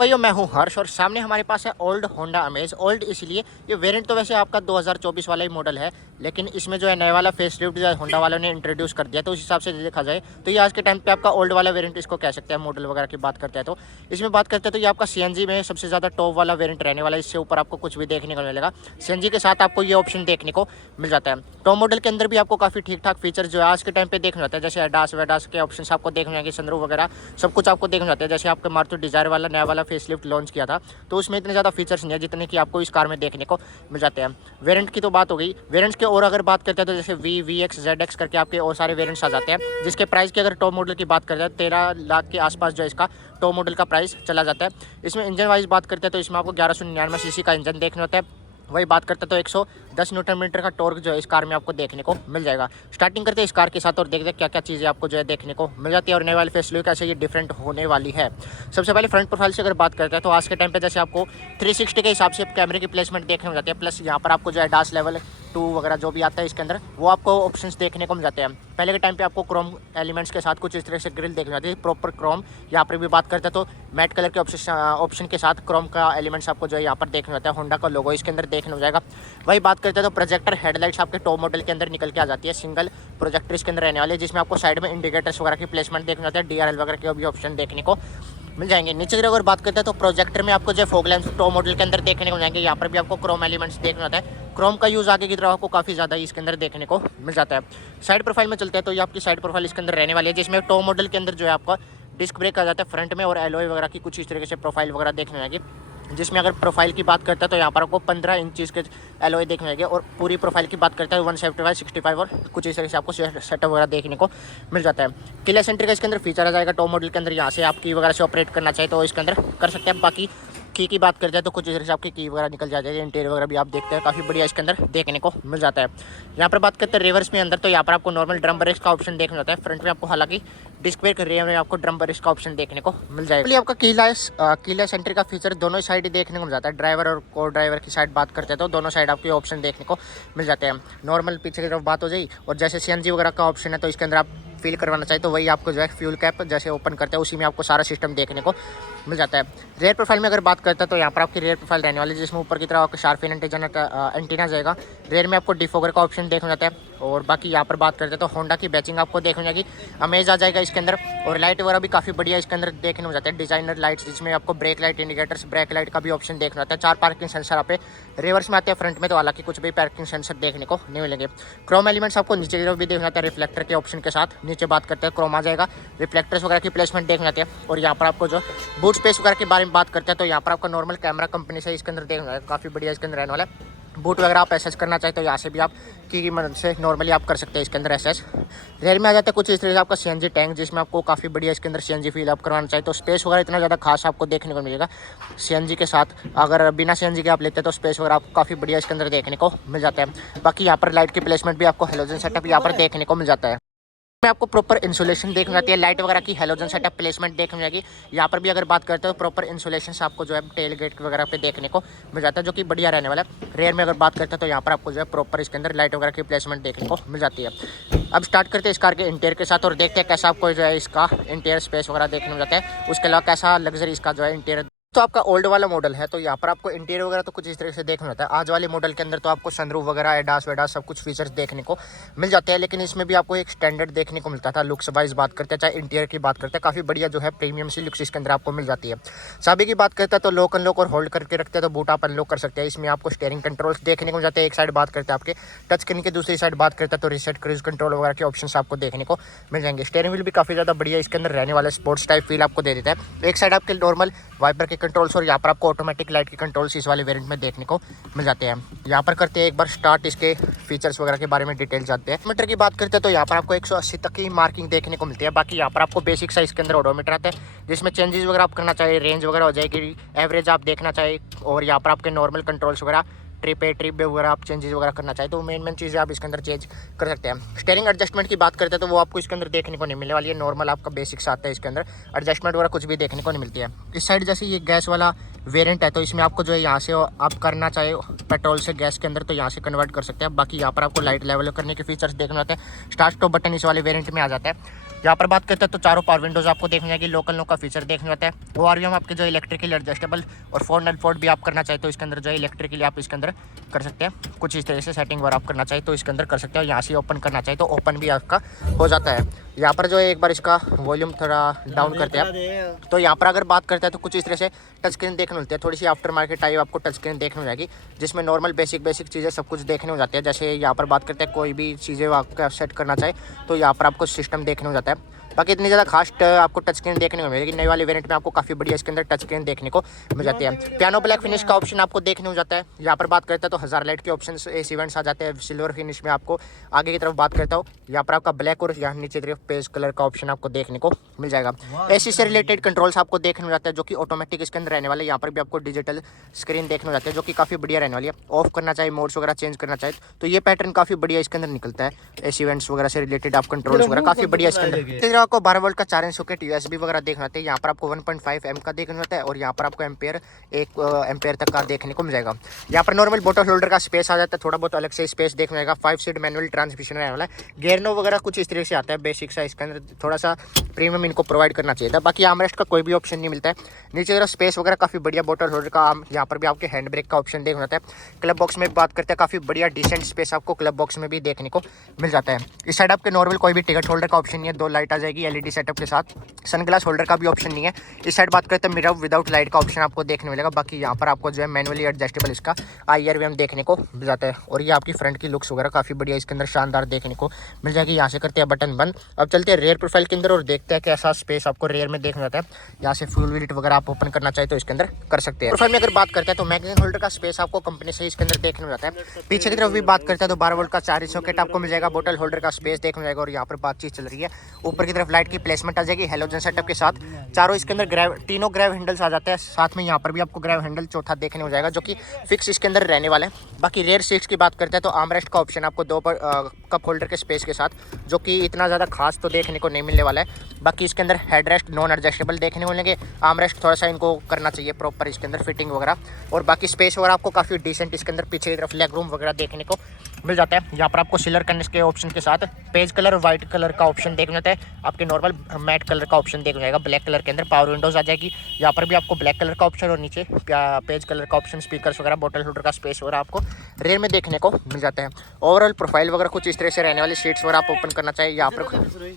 भाइयों मैं हूं हर्ष और सामने हमारे पास है ओल्ड होंडा अमेज। ओल्ड इसलिए ये वेरिएंट तो वैसे आपका 2024 वाला ही मॉडल है, लेकिन इसमें जो है नया वाला फेस लिफ्ट जो है होंडा वालों ने इंट्रोड्यूस कर दिया। तो उस हिसाब से देखा जाए तो ये आज के टाइम पे आपका ओल्ड वाला वेरिएंट इसको कह सकते हैं। मॉडल वगैरह की बात करते हैं तो इसमें बात करते हैं तो ये आपका सीएनजी में सबसे ज़्यादा टॉप वाला वेरिएंट रहने वाला है। इससे ऊपर आपको कुछ भी देखने को मिलेगा। सीएनजी के साथ आपको ये ऑप्शन देखने को मिल जाता है। टॉप मॉडल के अंदर भी आपको काफ़ी ठीक ठाक फीचर जो है आज के टाइम पे देखने जाता है, जैसे एडास वेडास के ऑप्शन आपको देखने जाएंगे, सनरूफ वगैरह सब कुछ आपको देखने जाते हैं। जैसे आपके मारुति डिजायर वाला नया वाला फेस लिफ्ट लॉन्च किया था तो उसमें इतने ज़्यादा फीचर्स नहीं है जितने कि आपको इस कार में देखने को मिल जाते हैं। वेरिएंट की तो बात हो गई। वेरिएंट्स के और अगर बात करते हैं तो जैसे वी एक्स जेड एक्स करके आपके और सारे वेरिएंट्स आ जाते हैं, जिसके प्राइस की अगर टॉप मॉडल की बात करते हैं 13 लाख के आसपास जो है इसका टॉप मॉडल का प्राइस चला जाता है। इसमें इंजन वाइज बात करते हैं तो इसमें आपको 1199 सीसी का इंजन देखने होता है। वही बात करते हैं तो 110 न्यूटन मीटर का टॉर्क जो है इस कार में आपको देखने को मिल जाएगा। स्टार्टिंग करते हैं इस कार के साथ और देखते हैं क्या क्या चीज़ें आपको जो है देखने को मिल जाती है और नए वाले फेसलिफ्ट कैसे ये डिफरेंट होने वाली है। सबसे पहले फ्रंट प्रोफाइल से अगर बात करते हैं तो आज के टाइम पे जैसे आपको 360 के हिसाब से कैमरे की प्लेसमेंट देखने को मिल जाती है। प्लस यहाँ पर आपको जो है डास लेवल 2 वगैरह जो भी आता है इसके अंदर वो आपको ऑप्शंस देखने को मिल जाते हैं। पहले के टाइम पे आपको क्रोम एलिमेंट्स के साथ कुछ इस तरह से ग्रिल देखने जाती है, प्रॉपर क्रोम। यहाँ पर भी बात करते हैं तो मैट कलर के ऑप्शन के साथ क्रोम का एलिमेंट्स आपको जो है यहाँ पर देखने जाता है। होंडा का लोगो इसके अंदर देखने हो जाएगा। वही बात करते हैं तो प्रोजेक्टर हेडलाइट्स आपके टॉप मॉडल के अंदर निकल के आ जाती है। सिंगल प्रोजेक्टर इसके अंदर रहने वाले हैं, जिसमें आपको साइड में इंडिकेटर्स वगैरह की प्लेसमेंट देखने जाता है। डीआरएल वगैरह के भी ऑप्शन देखने को मिल जाएंगे। नीचे की अगर बात करते हैं तो प्रोजेक्टर में आपको जो फॉग लैंप्स टॉप मॉडल के अंदर देखने को जाएंगे। यहाँ पर भी आपको क्रोम एलिमेंट्स देखने आता है। क्रोम का यूज़ आगे की तरफ आपको काफ़ी ज़्यादा इसके अंदर देखने को मिल जाता है। साइड प्रोफाइल में चलते हैं तो ये आपकी साइड प्रोफाइल इसके अंदर रहने वाली है, जिसमें टॉप मॉडल के अंदर जो है आपका डिस्क ब्रेक आ जाता है फ्रंट में और एलॉय वगैरह की कुछ इस तरीके से प्रोफाइल वगैरह देखने जाएगी। जिसमें अगर प्रोफाइल की बात करते हैं तो यहाँ पर आपको 15 इंचज़ के एलॉय देखने लगे और पूरी प्रोफाइल की बात करते हैं 175 65 और कुछ इस तरह से आपको सेटअप वगैरह देखने को मिल जाता है। कीलेस एंट्री का इसके अंदर फीचर आ जाएगा टॉप मॉडल के अंदर। यहाँ से आप की वगैरह से ऑपरेट करना चाहिए तो इसके अंदर कर सकते हैं। बाकी की बात करते हैं तो कुछ इस तरह से आपकी की वगैरह निकल जाती है। इंटीरियर वगैरह भी आप देखते हैं काफ़ी बढ़िया इसके अंदर देखने को मिल जाता है। यहाँ पर बात करते हैं रिवर्स में अंदर तो यहाँ पर आपको नॉर्मल ड्रम ब्रेक्स का ऑप्शन देखने जाता है। फ्रंट में आपको हालांकि डिस्क ब्रेक, रेयर में आपको ड्रम ब्रेक्स का ऑप्शन देखने को मिल जाएगा। आपका कीलेस एंट्री का फीचर दोनों साइड देखने को मिल जाता है। ड्राइवर और को ड्राइवर की साइड बात करते हैं तो दोनों साइड आपके ऑप्शन देखने को मिल जाते हैं। नॉर्मल पीछे की तरफ बात हो जाए और जैसे सीएनजी वगैरह का ऑप्शन है तो इसके अंदर आप फील करवाना चाहिए तो वही आपको जो है फ्यूल कैप जैसे ओपन करते हैं उसी में आपको सारा सिस्टम देखने को मिल जाता है। रेयर प्रोफाइल में अगर बात करते हैं तो यहाँ पर आपकी रेयर प्रोफाइल रहने वाली है, जिसमें ऊपर की तरफ आपको शार्प एंटीना जाएगा। रेयर में आपको डिफोगर का ऑप्शन देखने जाता है। और बाकी यहाँ पर बात करते हैं तो होंडा की बैचिंग आपको देखने जाएगी। अमेज आ जाएगा इसके अंदर और लाइट वगैरह भी काफ़ी बढ़िया इसके अंदर देखने को जाता है। डिजाइनर लाइट्स जिसमें आपको brake light, indicators, brake light का भी ऑप्शन देखना जाता है। 4 पार्किंग सेंसर आप रिवर्स में आते हैं। फ्रंट में तो हालांकि कुछ भी पार्किंग सेंसर देखने को नहीं मिलेंगे। क्रोम एलिमेंट्स आपको नीचे की तरफ भी देखना जाता है रिफ्लेक्टर के ऑप्शन के साथ। नीचे बात करते हैं क्रोम आ जाएगा, रिफ्लेक्टर्स वगैरह की प्लेसमेंट देखने जाते हैं। और यहाँ पर आपको जो बूट स्पेस वगैरह के बारे में बात करते हैं तो यहाँ पर आपका नॉर्मल कैमरा कंपनी से इसके अंदर देखना है, काफ़ी बढ़िया इसके अंदर रहने वाला है। बूट वगैरह आप एसेस करना चाहे तो यहाँ से भी आप की मदद से नॉर्मली आप कर सकते हैं इसके अंदर एसेस। रेयर में आ जाता है कुछ इस तरह से आपका सीएनजी टैंक, जिसमें आपको काफ़ी बढ़िया इसके अंदर सीएनजी फील अप करवाना चाहिए तो स्पेस वगैरह इतना ज़्यादा खास आपको देखने को मिलेगा। सीएनजी के साथ अगर बिना सीएनजी के आप लेते हैं तो स्पेस वगैरह आपको काफ़ी बढ़िया इसके अंदर देखने को मिल जाता है। बाकी यहाँ पर लाइट की प्लेसमेंट भी आपको हेलोजन सेटअप यहाँ पर देखने को मिल जाता है। में आपको प्रॉपर इंसुलेशन देखने जाती है। लाइट वगैरह की हेलोजन सेटअप प्लेसमेंट देखने जाएगी। यहाँ पर भी अगर बात करते हो तो प्रॉपर इंसुलेशन से आपको जो है टेल गेट वगैरह पे देखने को मिल जाता है, जो कि बढ़िया रहने वाला है। रेयर में अगर बात करते हैं तो यहाँ पर आपको जो है प्रॉपर इसके अंदर लाइट वगैरह की प्लेसमेंट देखने को मिल जाती है। अब स्टार्ट करते हैं इस कार के इंटीरियर के साथ और देखते हैं कैसा आपको जो है इसका इंटीरियर स्पेस वगैरह देखने को जाता है। उसके अलावा कैसा लग्जरी इसका जो है इंटीरियर। तो आपका ओल्ड वाला मॉडल है तो यहाँ पर आपको इंटीरियर वगैरह तो कुछ इस तरह से देखना होता है। आज वाले मॉडल के अंदर तो आपको सनरूफ वगैरह, एडास वेडास सब कुछ फीचर्स देखने को मिल जाते हैं, लेकिन इसमें भी आपको एक स्टैंडर्ड देखने को मिलता था। लुक्स वाइज बात करते हैं चाहे इंटीरियर की बात करते हैं, काफ़ी बढ़िया जो है प्रीमियम सी लुक्स इसके अंदर आपको मिल जाती है। चाबी की बात करते हैं तो लॉक अनलॉक और होल्ड करके रखते हैं तो बूट आप अनलॉक कर सकते हैं। इसमें आपको स्टीयरिंग कंट्रोल्स देखने को मिल जाते हैं। एक साइड बात करते हैं आपके टच स्क्रीन की, दूसरी साइड बात करते हैं तो रिसेट, क्रूज कंट्रोल वगैरह के ऑप्शन आपको देखने को मिल जाएंगे। स्टीयरिंग व्हील भी काफ़ी ज़्यादा बढ़िया इसके अंदर रहने वाला स्पोर्ट्स टाइप फील आपको दे देता है। एक साइड आपके नॉर्मल वाइपर के कंट्रोल्स और यहाँ पर आपको ऑटोमेटिक लाइट के कंट्रोल्स इस वाले वेरिएंट में देखने को मिल जाते हैं। यहाँ पर करते हैं एक बार स्टार्ट, इसके फीचर्स वगैरह के बारे में डिटेल जाते हैं। मीटर की बात करते हैं तो यहाँ पर आपको 180 तक की मार्किंग देखने को मिलती है। बाकी यहाँ पर आपको बेसिक साइज के अंदर ओडोमीटर आता है, जिसमें चेंजेस वगैरह आप करना चाहिए, रेंज वगैरह हो जाएगी, एवरेज आप देखना चाहिए और यहाँ पर आपके नॉर्मल कंट्रोल्स वगैरह ट्रिप वगैरह आप चेंजेस वगैरह करना चाहे तो मेन चीज़ें आप इसके अंदर चेंज कर सकते हैं। स्टीयरिंग एडजस्टमेंट की बात करते हैं तो वो आपको इसके अंदर देखने को नहीं मिलने वाली है। नॉर्मल आपका बेसिक्स आता है, इसके अंदर एडजस्टमेंट वगैरह कुछ भी देखने को नहीं मिलती है। इस साइड जैसे ये गैस वाला वेरिएंट है तो इसमें आपको जो है यहाँ से आप करना चाहे पेट्रोल से गैस के अंदर तो यहाँ से कन्वर्ट कर सकते हैं। बाकी यहाँ पर आपको लाइट लेवल करने के फीचर्स देखने होते हैं। स्टार्ट स्टॉप बटन इस वाले वेरिएंट में आ जाता है। यहाँ पर बात करते हैं तो चारों पावर विंडोज आपको देखने जाएगी, लोकल नो का फीचर देखने जाता है। और भी हम आपके जो इलेक्ट्रिकली एडजस्टेबल और फोल्ड एंड फोल्ड भी आप करना चाहे तो इसके अंदर जो है इलेक्ट्रिकली आप इसके अंदर कर सकते हैं। कुछ इस तरह से सेटिंग वगैरह आप करना चाहे तो इसके अंदर कर सकते हैं। यहाँ से ओपन करना चाहे तो ओपन भी आपका हो जाता है। यहाँ पर जो है एक बार इसका वॉल्यूम थोड़ा डाउन करते हैं तो यहाँ पर अगर बात करते हैं तो कुछ इस तरह से टच स्क्रीन देखने मिलती है। थोड़ी सी आफ्टर मार्केट टाइप आपको टच स्क्रीन देखने हो जाएगी, जिसमें नॉर्मल बेसिक चीज़ें सब कुछ देखने हो जाती है। जैसे यहाँ पर बात करते हैं कोई भी चीज़ें आपका सेट करना चाहे तो यहाँ पर आपको सिस्टम देखने हो जाता है। बाकी इतनी ज़्यादा खास आपको टच स्क्रीन देखने को मिलेगी, नई वाले वेरिएंट में आपको काफ़ी बढ़िया इसके अंदर टच स्क्रीन देखने को मिल जाती है। पियानो ब्लैक फिनिश का ऑप्शन आपको देखने हो जाता है। यहाँ पर बात करते हैं तो 1000 लाइट के ऑप्शन एस इवेंट्स आ जाते हैं। सिल्वर फिनिश में आपको आगे की तरफ बात करता हूँ, यहाँ पर आपका ब्लैक और यहाँ नीचे तरफ पेज कलर का ऑप्शन आपको देखने को मिल जाएगा। एसी से रिलेटेड कंट्रोल्स आपको देखने हो जाता है जो कि ऑटोमेटिक इसके अंदर रहने वाले। यहाँ पर भी आपको डिजिटल स्क्रीन देखने हो जाती है जो कि काफ़ी बढ़िया रहने वाली है। ऑफ करना चाहे, मोड्स वगैरह चेंज करना चाहे तो ये पैटर्न काफ़ी बढ़िया इसके अंदर निकलता है। एसी इवेंट्स वगैरह से रिलेटेड आप कंट्रोल्स वगैरह काफ़ी बढ़िया इसके अंदर। आपको 12 वोल्ट का 4 इंच सॉकेट यूएसबी वगैरह देखना होता है। यहाँ पर आपको 1.5 एम का देखने होता है और यहाँ पर आपको एम्पेयर 1 एम्पेयर तक का देखने को मिल जाएगा। यहाँ पर नॉर्मल बोतल होल्डर का स्पेस आ जाता है, थोड़ा बहुत अलग से स्पेस देखने जाएगा। 5 स्पीड मैनुअल ट्रांसमिशन रहने वाला है। गेयर नो वगैरह कुछ इस तरह से आता है बेसिक सा, इसके अंदर थोड़ा सा प्रीमियम इनको प्रोवाइड करना चाहिए था। बाकी आर्मरेस्ट का कोई भी ऑप्शन नहीं मिलता है। नीचे तरफ स्पेस वगैरह काफ़ी बढ़िया बोतल होल्डर का, यहाँ पर भी आपके हैंड ब्रेक का ऑप्शन देखना होता है। क्लब बॉक्स में बात करते हैं काफ़ी बढ़िया डिसेंट स्पेस आपको क्लब बॉक्स में भी देखने को मिल जाता है। इस साइड आपके नॉर्मल कोई भी टिकट होल्डर का ऑप्शन नहीं है, 2 लाइट आ जाएगी एलईडी सेटअप के साथ। सनग्लास होल्डर का भी ऑप्शन नहीं है। इस साइड बात करते हैं मिरर विदाउट लाइट का ऑप्शन आपको देखने मिलेगा। बाकी यहाँ पर आपको जो है मैनुअली एडजस्टेबल इसका IRVM देखने को मिल जाता है। और ये आपकी फ्रंट की लुक्स वगैरह काफ़ी बढ़िया इसके अंदर शानदार देखने को मिल जाएगी। यहाँ से करते हैं बटन बंद। अब चलते हैं रेयर प्रोफाइल के अंदर और देखते हैं कैसा स्पेस आपको रेयर में देखने जाता है। यहाँ से फ्यूल विलेट वगैरह आप ओपन करना चाहे तो इसके अंदर कर सकते हैं। प्रोफाइल में अगर बात करते हैं तो मैगजीन होल्डर का स्पेस आपको कंपनी से इसके अंदर देखने जाता है। पीछे की तरफ भी बात करते हैं तो 12 वोल्ट का 4 इंच सॉकेट आपको मिल जाएगा। बोतल होल्डर का स्पेस देखने जाएगा और यहाँ पर बातचीत चल रही है। ऊपर की तरफ लाइट की प्लेसमेंट आ जाएगी हेलोजन सेटअप के साथ। चारों इसके अंदर तीनों ग्रैव हैंडल्स आ जाते हैं। साथ में यहाँ पर भी आपको ग्रैव हैंडल चौथा देखने हो जाएगा जो कि फिक्स इसके अंदर रहने वाला है। बाकी रेयर सीट्स की बात करते हैं तो आर्मरेस्ट का ऑप्शन आपको 2 कप होल्डर के स्पेस के साथ, जो कि इतना ज़्यादा खास तो देखने को नहीं मिलने वाला है। बाकी इसके अंदर हेडरेस्ट नॉन एडजस्टेबल देखने को मिलेंगे। आर्मरेस्ट थोड़ा सा इनको करना चाहिए प्रॉपर इसके अंदर फिटिंग वगैरह। और बाकी स्पेस वगैरह आपको काफ़ी डिसेंट इसके अंदर पीछे की तरफ लेग रूम वगैरह देखने को मिल जाता है। यहाँ पर आपको सिल्वर कलर के ऑप्शन के साथ पेज कलर व्हाइट कलर का ऑप्शन देखने जाता है। आपके नॉर्मल मैट कलर का ऑप्शन देखने जाएगा। ब्लैक कलर के अंदर पावर विंडोज आ जाएगी। यहाँ पर भी आपको ब्लैक कलर का ऑप्शन और नीचे पेज कलर का ऑप्शन, स्पीकर्स वगैरह, बोतल होल्डर का स्पेस वगैरह आपको रेयर में देखने को मिल जाता है। ओवरऑल प्रोफाइल वगैरह कुछ इस तरह से रहने वाली। सीट्स वगैरह आप ओपन करना चाहिए यहाँ पर